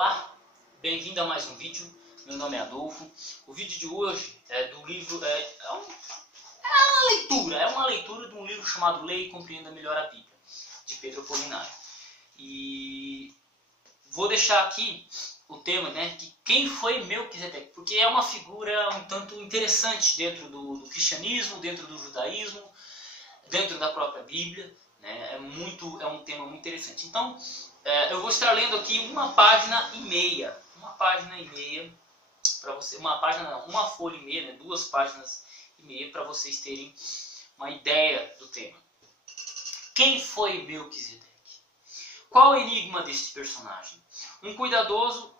Olá, bem-vindo a mais um vídeo. Meu nome é Adolfo. O vídeo de hoje é do livro, uma leitura de um livro chamado Leia e Compreenda Melhor a Bíblia, de Pedro Apolinário. E vou deixar aqui o tema, que quem foi Melquisedeque, porque é uma figura um tanto interessante dentro do cristianismo, dentro do judaísmo, dentro da própria Bíblia, né? É um tema muito interessante. Então, eu vou estar lendo aqui uma página e meia para você, uma folha e meia, né? 2 páginas e meia para vocês terem uma ideia do tema. Quem foi Melquisedeque? Qual o enigma deste personagem? Um cuidadoso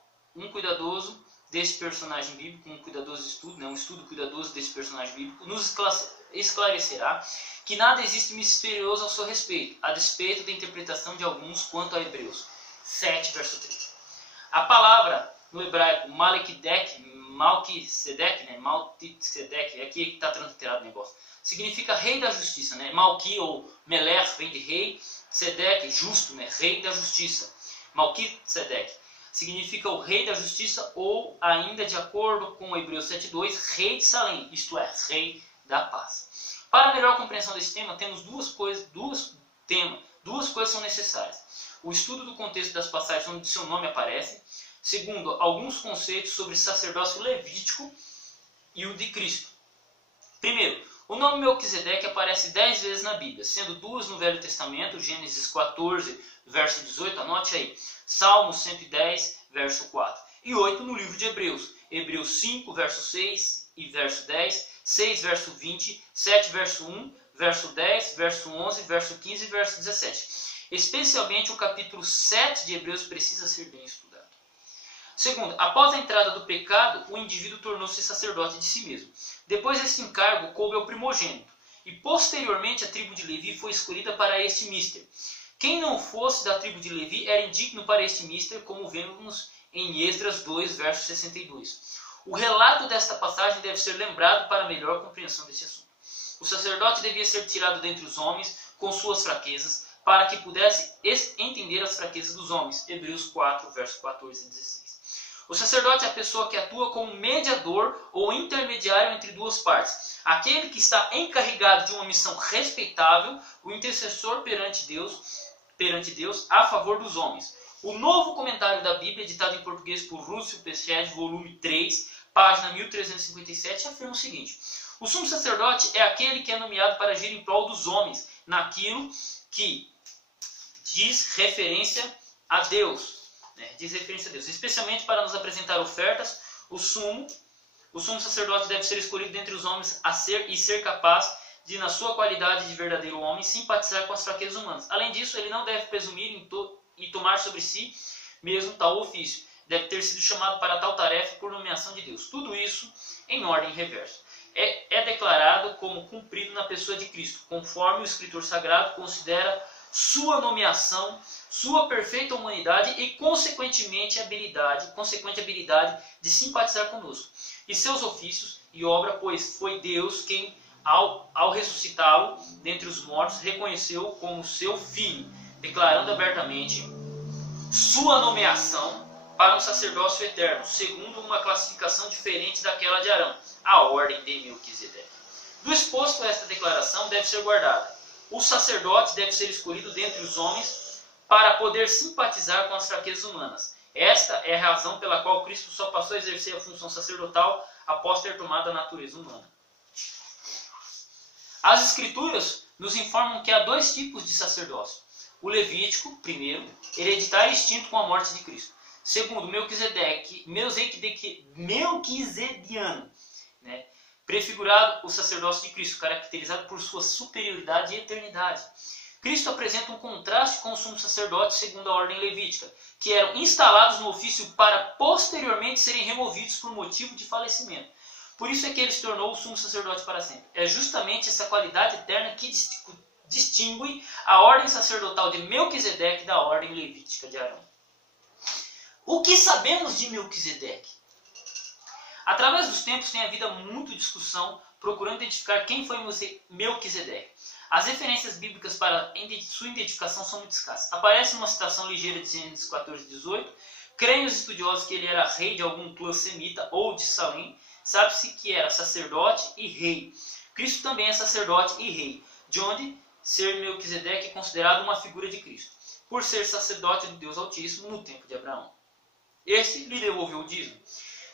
desse personagem bíblico, um cuidadoso estudo, um estudo cuidadoso desse personagem bíblico, nos esclarecerá que nada existe misterioso ao seu respeito, a despeito da interpretação de alguns quanto a Hebreus 7, verso 3. A palavra no hebraico Melquisedeque, aqui está transliterado o negócio, significa rei da justiça, Malqui ou Meler vem de rei, Sedeque, justo, rei da justiça. Melquisedeque significa o rei da justiça ou, ainda de acordo com Hebreus 7.2, rei de Salém, isto é, rei da paz. Para a melhor compreensão desse tema, temos duas coisas são necessárias. O estudo do contexto das passagens onde seu nome aparece. Segundo, alguns conceitos sobre sacerdócio levítico e o de Cristo. Primeiro, o nome Melquisedeque aparece 10 vezes na Bíblia, sendo 2 no Velho Testamento, Gênesis 14, verso 18, anote aí, Salmo 110, verso 4, e 8 no livro de Hebreus, Hebreus 5, verso 6 e verso 10, 6, verso 20, 7, verso 1, verso 10, verso 11, verso 15 e verso 17. Especialmente o capítulo 7 de Hebreus precisa ser bem estudado. Segundo, após a entrada do pecado, o indivíduo tornou-se sacerdote de si mesmo. Depois desse encargo, coube ao primogênito. E posteriormente a tribo de Levi foi escolhida para este mister. Quem não fosse da tribo de Levi era indigno para este mister, como vemos em Esdras 2, verso 62. O relato desta passagem deve ser lembrado para melhor compreensão desse assunto. O sacerdote devia ser tirado dentre os homens com suas fraquezas, para que pudesse entender as fraquezas dos homens. Hebreus 4, verso 14 e 16. O sacerdote é a pessoa que atua como mediador ou intermediário entre duas partes. Aquele que está encarregado de uma missão respeitável, o intercessor perante Deus a favor dos homens. O novo comentário da Bíblia, editado em português por Rússio Pesched, volume 3, página 1357, afirma o seguinte: o sumo sacerdote é aquele que é nomeado para agir em prol dos homens, naquilo que diz referência a Deus. Especialmente para nos apresentar ofertas, o sumo sacerdote deve ser escolhido dentre os homens ser capaz de, na sua qualidade de verdadeiro homem, simpatizar com as fraquezas humanas. Além disso, ele não deve presumir e tomar sobre si mesmo tal ofício. Deve ter sido chamado para tal tarefa por nomeação de Deus. Tudo isso em ordem reversa. É declarado como cumprido na pessoa de Cristo, conforme o escritor sagrado considera sua nomeação, sua perfeita humanidade e consequente habilidade de simpatizar conosco, e seus ofícios e obra, pois foi Deus quem, ao ressuscitá-lo dentre os mortos, reconheceu como seu filho, declarando abertamente sua nomeação para um sacerdócio eterno, segundo uma classificação diferente daquela de Arão, a ordem de Melquisedeque. Do exposto a esta declaração deve ser guardada. O sacerdote deve ser escolhido dentre os homens para poder simpatizar com as fraquezas humanas. Esta é a razão pela qual Cristo só passou a exercer a função sacerdotal após ter tomado a natureza humana. As Escrituras nos informam que há 2 tipos de sacerdócio. O levítico, primeiro, hereditário e extinto com a morte de Cristo. Segundo, melquisediano, prefigurado o sacerdócio de Cristo, caracterizado por sua superioridade e eternidade. Cristo apresenta um contraste com o sumo sacerdote segundo a ordem levítica, que eram instalados no ofício para posteriormente serem removidos por motivo de falecimento. Por isso é que ele se tornou o sumo sacerdote para sempre. É justamente essa qualidade eterna que distingue a ordem sacerdotal de Melquisedeque da ordem levítica de Arão. O que sabemos de Melquisedeque? Através dos tempos tem havido muita discussão procurando identificar quem foi Melquisedeque. As referências bíblicas para sua identificação são muito escassas. Aparece uma citação ligeira de Gênesis 14, 18, Creem os estudiosos que ele era rei de algum clã semita ou de Salém. Sabe-se que era sacerdote e rei. Cristo também é sacerdote e rei, de onde ser Melquisedeque é considerado uma figura de Cristo, por ser sacerdote do Deus Altíssimo no tempo de Abraão. Este lhe devolveu o dízimo.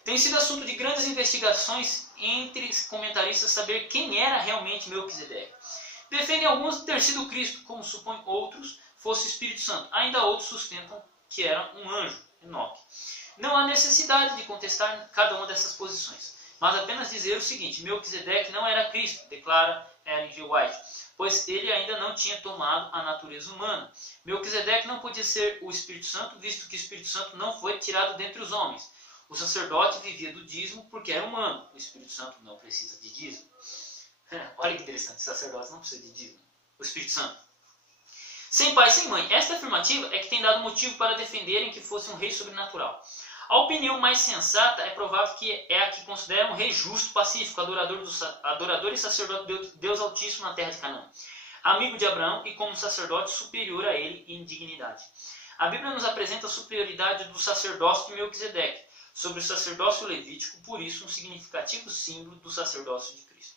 Tem sido assunto de grandes investigações entre comentaristas saber quem era realmente Melquisedeque. Defendem alguns ter sido Cristo, como supõem outros, fosse o Espírito Santo. Ainda outros sustentam que era um anjo, Enoque. Não há necessidade de contestar cada uma dessas posições, mas apenas dizer o seguinte: Melquisedeque não era Cristo, declara Ellen G. White, pois ele ainda não tinha tomado a natureza humana. Melquisedeque não podia ser o Espírito Santo, visto que o Espírito Santo não foi tirado dentre os homens. O sacerdote vivia do dízimo porque era humano. O Espírito Santo não precisa de dízimo. Olha que interessante, o sacerdote não precisa de dízimo. O Espírito Santo. Sem pai, sem mãe. Esta afirmativa é que tem dado motivo para defenderem que fosse um rei sobrenatural. A opinião mais sensata é provável que é a que considera um rei justo, pacífico, adorador e sacerdote de Deus Altíssimo na terra de Canaã. Amigo de Abraão e como sacerdote superior a ele em dignidade. A Bíblia nos apresenta a superioridade do sacerdócio de Melquisedeque sobre o sacerdócio levítico, por isso um significativo símbolo do sacerdócio de Cristo.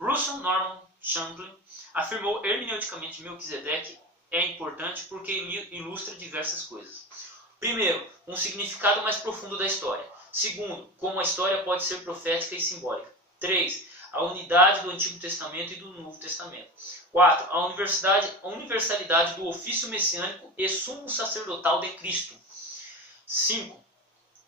Russell Norman Chamberlain afirmou hermeneuticamente que Melquisedeque é importante porque ilustra diversas coisas. Primeiro, um significado mais profundo da história. Segundo, como a história pode ser profética e simbólica. 3. A unidade do Antigo Testamento e do Novo Testamento. 4. A universalidade do ofício messiânico e sumo sacerdotal de Cristo. 5.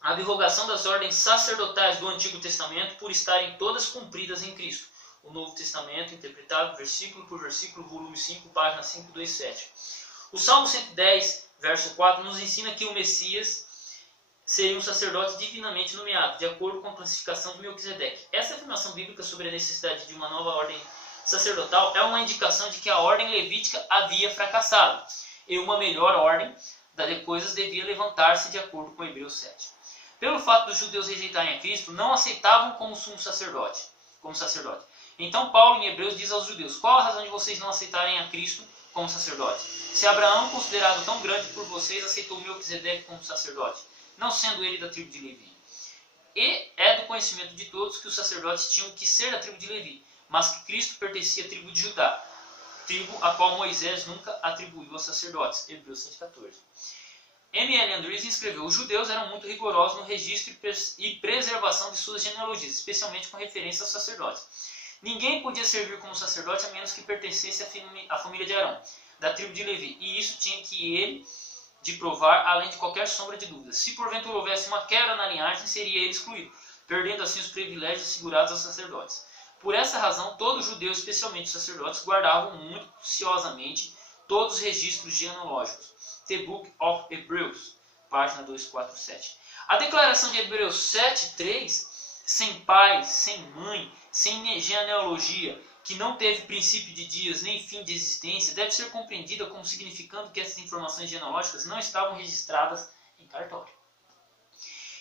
A divulgação das ordens sacerdotais do Antigo Testamento por estarem todas cumpridas em Cristo. O Novo Testamento, interpretado versículo por versículo, volume 5, página 527. O Salmo 110, verso 4, nos ensina que o Messias seria um sacerdote divinamente nomeado, de acordo com a classificação de Melquisedeque. Essa afirmação bíblica sobre a necessidade de uma nova ordem sacerdotal é uma indicação de que a ordem levítica havia fracassado, e uma melhor ordem de coisas devia levantar-se de acordo com Hebreus 7. Pelo fato dos judeus rejeitarem a Cristo, não aceitavam como sumo sacerdote, Então Paulo em Hebreus diz aos judeus: qual a razão de vocês não aceitarem a Cristo como sacerdote? Se Abraão, considerado tão grande por vocês, aceitou Melquisedeque como sacerdote, não sendo ele da tribo de Levi. E é do conhecimento de todos que os sacerdotes tinham que ser da tribo de Levi, mas que Cristo pertencia à tribo de Judá, tribo a qual Moisés nunca atribuiu aos sacerdotes. Hebreus 7,14. M.L. Andrews escreveu: os judeus eram muito rigorosos no registro e preservação de suas genealogias, especialmente com referência aos sacerdotes. Ninguém podia servir como sacerdote a menos que pertencesse à família de Arão, da tribo de Levi, e isso tinha que ele de provar, além de qualquer sombra de dúvida. Se porventura houvesse uma quebra na linhagem, seria ele excluído, perdendo assim os privilégios assegurados aos sacerdotes. Por essa razão, todo judeu, especialmente os sacerdotes, guardavam minuciosamente todos os registros genealógicos. The Book of Hebrews, página 247. A declaração de Hebreus 7:3, sem pai, sem mãe, sem genealogia, que não teve princípio de dias nem fim de existência, deve ser compreendida como significando que essas informações genealógicas não estavam registradas em cartório.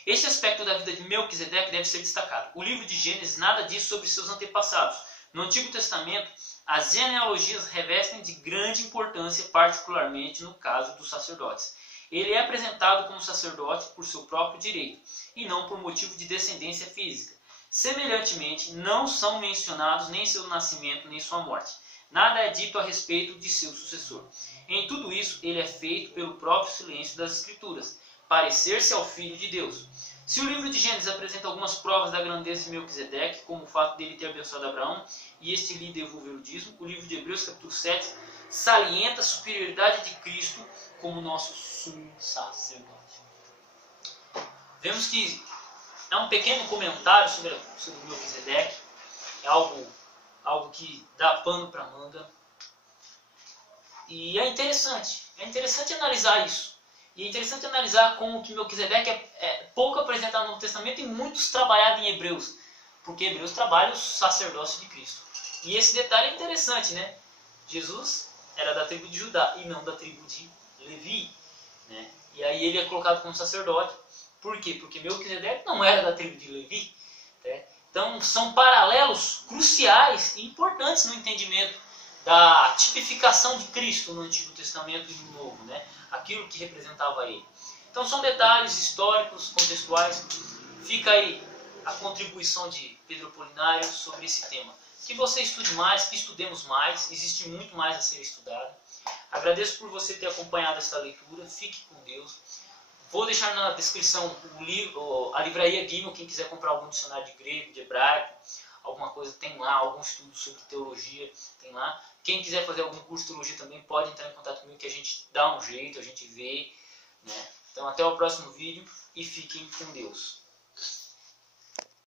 Este aspecto da vida de Melquisedeque deve ser destacado. O livro de Gênesis nada diz sobre seus antepassados. No Antigo Testamento, as genealogias revestem de grande importância, particularmente no caso dos sacerdotes. Ele é apresentado como sacerdote por seu próprio direito, e não por motivo de descendência física. Semelhantemente, não são mencionados nem seu nascimento nem sua morte. Nada é dito a respeito de seu sucessor. Em tudo isso, ele é feito pelo próprio silêncio das Escrituras, parecer-se ao Filho de Deus. Se o livro de Gênesis apresenta algumas provas da grandeza de Melquisedeque, como o fato dele ter abençoado Abraão e este lhe devolver o dízimo, o livro de Hebreus, capítulo 7, salienta a superioridade de Cristo como nosso sumo sacerdote. Vemos que é um pequeno comentário sobre Melquisedeque, é algo que dá pano para manga. E é interessante analisar isso. E é interessante analisar como que Melquisedeque é pouco apresentado no Novo Testamento e muitos trabalhados em Hebreus. Porque Hebreus trabalha o sacerdócio de Cristo. E esse detalhe é interessante, né? Jesus era da tribo de Judá e não da tribo de Levi, né? E aí ele é colocado como sacerdote. Por quê? Porque Melquisedeque não era da tribo de Levi, né? Então são paralelos cruciais e importantes no entendimento da tipificação de Cristo no Antigo Testamento e no Novo, né? Aquilo que representava ele. Então são detalhes históricos, contextuais. Fica aí a contribuição de Pedro Apolinário sobre esse tema. Que você estude mais, que estudemos mais, existe muito mais a ser estudado. Agradeço por você ter acompanhado esta leitura, fique com Deus. Vou deixar na descrição o livro, a livraria Gimel, quem quiser comprar algum dicionário de grego, de hebraico, alguma coisa tem lá, algum estudo sobre teologia tem lá. Quem quiser fazer algum curso de teologia também pode entrar em contato comigo que a gente dá um jeito, a gente vê, né? Então até o próximo vídeo e fiquem com Deus.